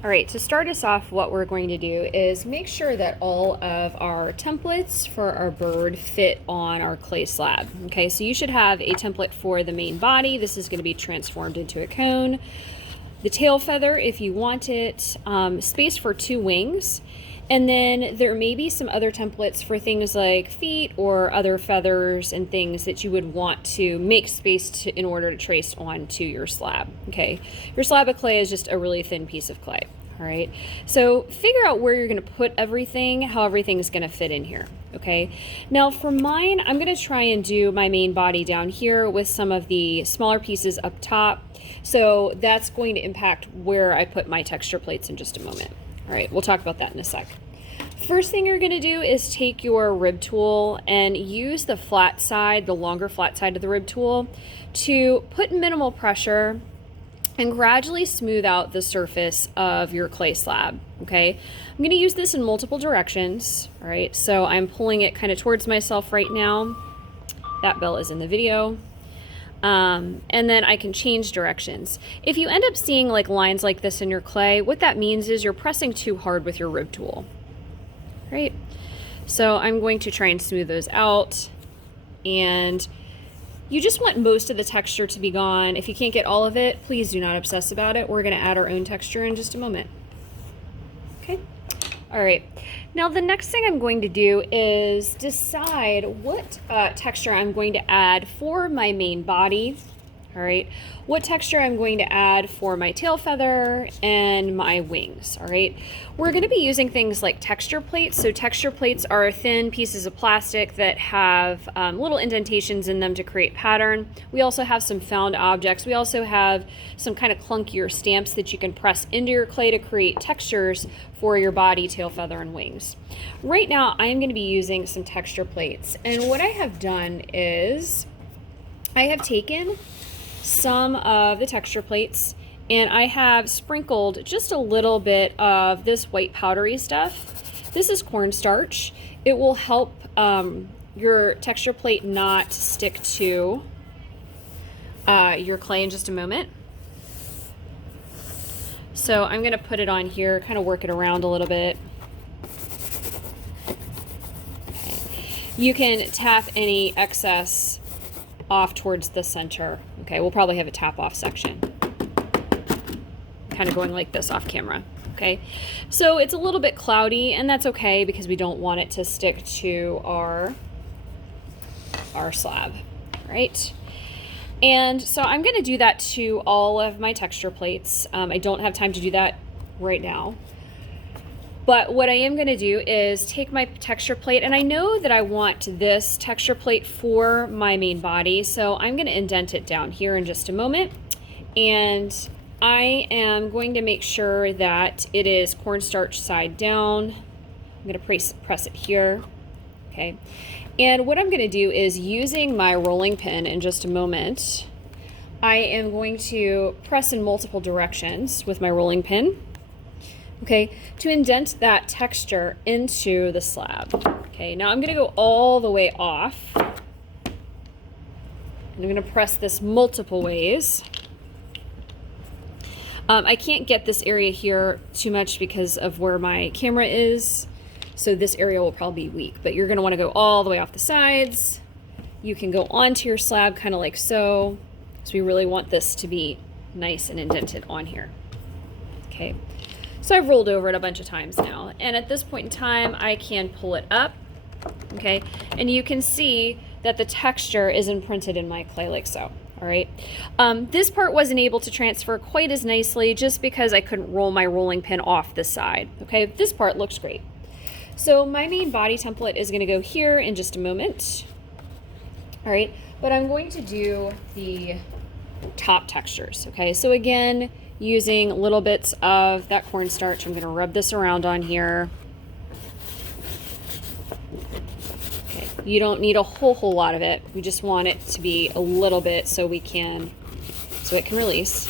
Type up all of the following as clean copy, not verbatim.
All right, to start us off, what we're going to do is make sure that all of our templates for our bird fit on our clay slab. Okay, so you should have a template for the main body. This is going to be transformed into a cone. The tail feather, if you want it, space for 2 wings. And then there may be some other templates for things like feet or other feathers and things that you would want to make space in order to trace onto your slab. Okay, your slab of clay is just a really thin piece of clay. All right, so figure out where you're going to put everything, how everything's going to fit in here. Okay, now for mine, I'm going to try and do my main body down here with some of the smaller pieces up top. So that's going to impact where I put my texture plates in just a moment. All right, we'll talk about that in a sec. First thing you're going to do is take your rib tool and use the flat side, the longer flat side of the rib tool, to put minimal pressure and gradually smooth out the surface of your clay slab. Okay, I'm going to use this in multiple directions. All right, so I'm pulling it kind of towards myself right now. That bell is in the video. And then I can change directions. If you end up seeing like lines like this in your clay, what that means is you're pressing too hard with your rib tool. Right? So I'm going to try and smooth those out, and you just want most of the texture to be gone. If you can't get all of it, please do not obsess about it. We're going to add our own texture in just a moment. Okay. All right. Now the next thing I'm going to do is decide what texture I'm going to add for my main body. All right, what texture I'm going to add for my tail feather and my wings. All right, we're going to be using things like texture plates. So texture plates are thin pieces of plastic that have little indentations in them to create pattern. We also have some found objects. We also have some kind of clunkier stamps that you can press into your clay to create textures for your body, tail feather, and wings. Right now, I am going to be using some texture plates. And what I have done is I have taken some of the texture plates and I have sprinkled just a little bit of this white powdery stuff. This is cornstarch. It will help your texture plate not stick to your clay in just a moment. So I'm going to put it on here, kind of work it around a little bit. Okay. You can tap any excess off towards the center. Okay, we'll probably have a tap off section. Kind of going like this off camera. Okay, so it's a little bit cloudy, and that's okay because we don't want it to stick to our slab, right? And so I'm going to do that to all of my texture plates. I don't have time to do that right now. But what I am going to do is take my texture plate, and I know that I want this texture plate for my main body, so I'm going to indent it down here in just a moment. And I am going to make sure that it is cornstarch side down. I'm going to press it here. Okay. And what I'm going to do is, using my rolling pin in just a moment, I am going to press in multiple directions with my rolling pin. Okay, to indent that texture into the slab. Okay, now I'm going to go all the way off. And I'm going to press this multiple ways. I can't get this area here too much because of where my camera is. So this area will probably be weak, but you're going to want to go all the way off the sides. You can go onto your slab kind of like so. So we really want this to be nice and indented on here. Okay. So I've rolled over it a bunch of times now, and at this point in time, I can pull it up, okay? And you can see that the texture is imprinted in my clay like so, all right? This part wasn't able to transfer quite as nicely just because I couldn't roll my rolling pin off the side, okay? This part looks great. So my main body template is gonna go here in just a moment, all right? But I'm going to do the top textures, okay? So again, using little bits of that cornstarch, I'm going to rub this around on here. Okay, you don't need a whole lot of it. We just want it to be a little bit so it can release.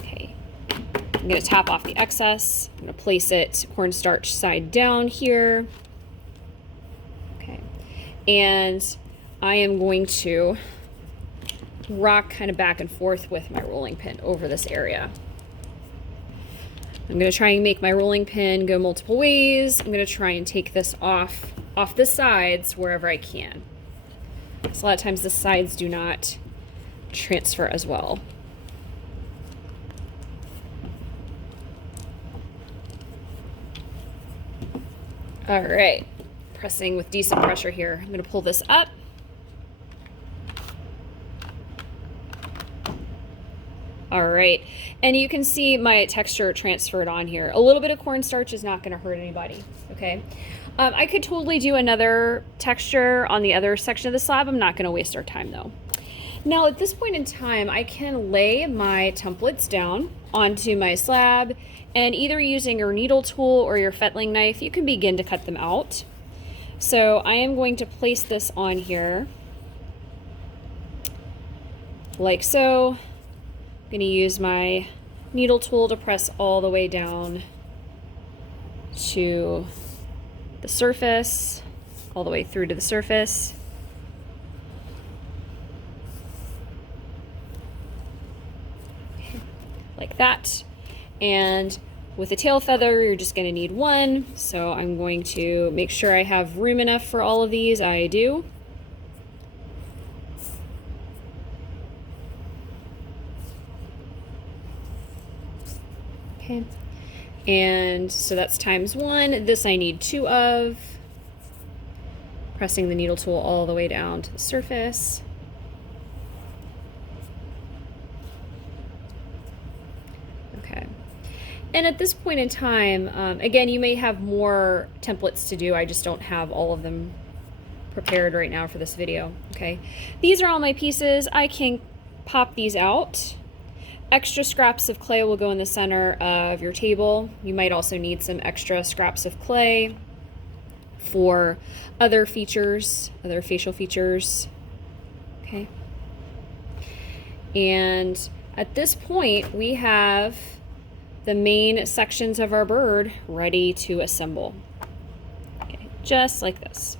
Okay, I'm going to tap off the excess. I'm going to place it cornstarch side down here. Okay, and I am going to rock kind of back and forth with my rolling pin over this area. I'm going to try and make my rolling pin go multiple ways. I'm going to try and take this off the sides wherever I can. So a lot of times the sides do not transfer as well. All right, pressing with decent pressure here. I'm going to pull this up. All right, and you can see my texture transferred on here. A little bit of cornstarch is not going to hurt anybody, okay? I could totally do another texture on the other section of the slab. I'm not going to waste our time though. Now at this point in time, I can lay my templates down onto my slab, and either using your needle tool or your fettling knife, you can begin to cut them out. So I am going to place this on here like so. I'm going to use my needle tool to press all the way down to the surface, all the way through to the surface. Like that. And with a tail feather, you're just going to need one. So I'm going to make sure I have room enough for all of these. I do. Okay. And so that's times one. This I need two of. Pressing the needle tool all the way down to the surface. Okay. And at this point in time, again, you may have more templates to do. I just don't have all of them prepared right now for this video. Okay. These are all my pieces. I can pop these out. Extra scraps of clay will go in the center of your table. You might also need some extra scraps of clay for other features, other facial features. Okay. And at this point, we have the main sections of our bird ready to assemble. Okay, just like this.